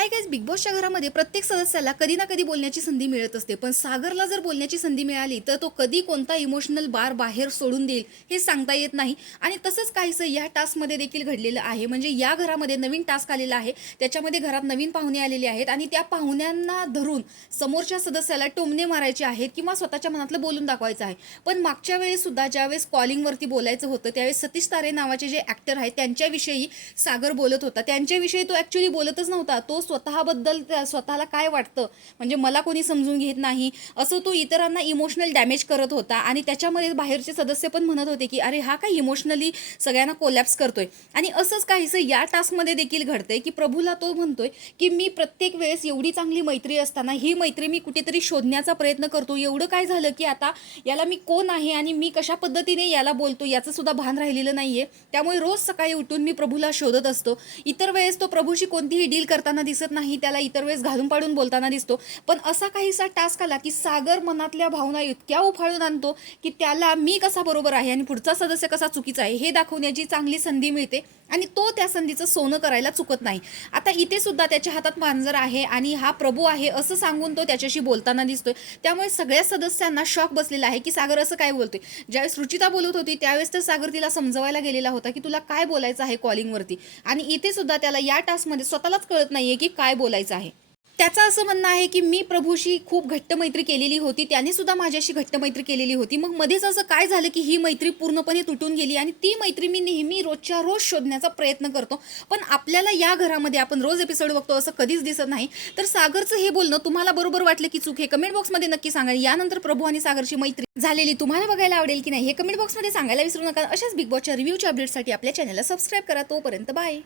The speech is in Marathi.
हाय गाइस, बिग बॉसच्या घरामध्ये प्रत्येक सदस्याला कधी ना कधी बोलण्याची संधी मिळत असते. पण सागरला जर बोलण्याची संधी मिळाली तर तो कधी कोणता इमोशनल बार बाहेर सोडून देईल हे सांगता येत नाही. आणि तसंच काहीसं या टास्कमध्ये देखील घडलेलं आहे. म्हणजे या घरामध्ये नवीन टास्क आलेला आहे. त्याच्यामध्ये घरात नवीन पाहुणे आलेले आहेत आणि त्या पाहुण्यांना धरून समोरच्या सदस्याला टोमणे मारायचे आहेत किंवा स्वतःच्या मनातलं बोलून दाखवायचं आहे. पण मागच्या वेळेस सुद्धा ज्यावेळेस कॉलिंगवरती बोलायचं होतं त्यावेळेस सतीश तारे नावाचे जे ॲक्टर आहेत त्यांच्याविषयी सागर बोलत होता. त्यांच्याविषयी तो ॲक्च्युली बोलतच नव्हता. तो स्वतःबद्दल स्वतःला काय वाटतं, म्हणजे मला कोणी समजून घेत नाही असं तो इतरांना इमोशनल डॅमेज करत होता. आणि त्याच्यामध्ये बाहेरचे सदस्य पण म्हणत होते की अरे हा काय इमोशनली सगळ्यांना कोलॅप्स करतोय. आणि असंच काहीसं या टास्कमध्ये देखील घडतंय की प्रभूला तो म्हणतोय की मी प्रत्येक वेळेस एवढी चांगली मैत्री असताना ही मैत्री मी कुठेतरी शोधण्याचा प्रयत्न करतो. एवढं काय झालं की आता याला मी कोण आहे आणि मी कशा पद्धतीने याला बोलतो याचं सुद्धा भान राहिलेलं नाहीये. त्यामुळे रोज सकाळी उठून मी प्रभूला शोधत असतो. इतर वेळेस तो प्रभूशी कोणतीही डील करताना दिसत नाही, त्याला इतर वेळेस घालून पाडून बोलताना दिसतो. पण असा काहीसा टास्क आला की सागर मनातल्या भावना इतक्या उफाळून आणतो की त्याला मी कसा बरोबर आहे आणि पुढचा सदस्य कसा चुकीचा आहे हे दाखवण्याची चांगली संधी मिळते आणि तो त्या संधीचं सोनं करायला चुकत नाही. आता इथे सुद्धा त्याच्या हातात मांजर आहे आणि हा प्रभू आहे असं सांगून तो त्याच्याशी बोलताना दिसतोय. त्यामुळे सगळ्या सदस्यांना शॉक बसलेला आहे की सागर असं काय बोलतोय. ज्यावेळेस रुचिता बोलत होती त्यावेळेस तर सागर तिला समजवायला गेलेला होता की तुला काय बोलायचं आहे कॉलिंगवरती. आणि इथे सुद्धा त्याला या टास्कमध्ये स्वतःलाच कळत नाहीये की काय बोलायचं आहे. त्याचं असं म्हणणं आहे की मी प्रभूशी खूप घट्ट मैत्री केलेली होती, त्याने सुद्धा माझ्याशी घट्ट मैत्री केलेली होती. मग मध्येच असं काय झालं की ही मैत्री पूर्णपणे तुटून गेली आणि ती मैत्री मी नेहमी रोजच्या रोज शोधण्याचा प्रयत्न करतो. पण आपल्याला या घरामध्ये आपण रोज एपिसोड बघतो असं कधीच दिसत नाही. तर सागरचं हे बोलणं तुम्हाला बरोबर वाटलं की चूक हे कमेंट बॉक्समध्ये नक्की सांगा. यानंतर प्रभू आणि सागरची मैत्री झालेली तुम्हाला बघायला आवडेल की नाही हे कमेंट बॉक्समध्ये सांगायला विसरू नका. अशाच बिग बॉसच्या रिव्ह्यूच्या अपडेटसाठी आपल्या चॅनलला सबस्क्राईब करा. तोपर्यंत बाय.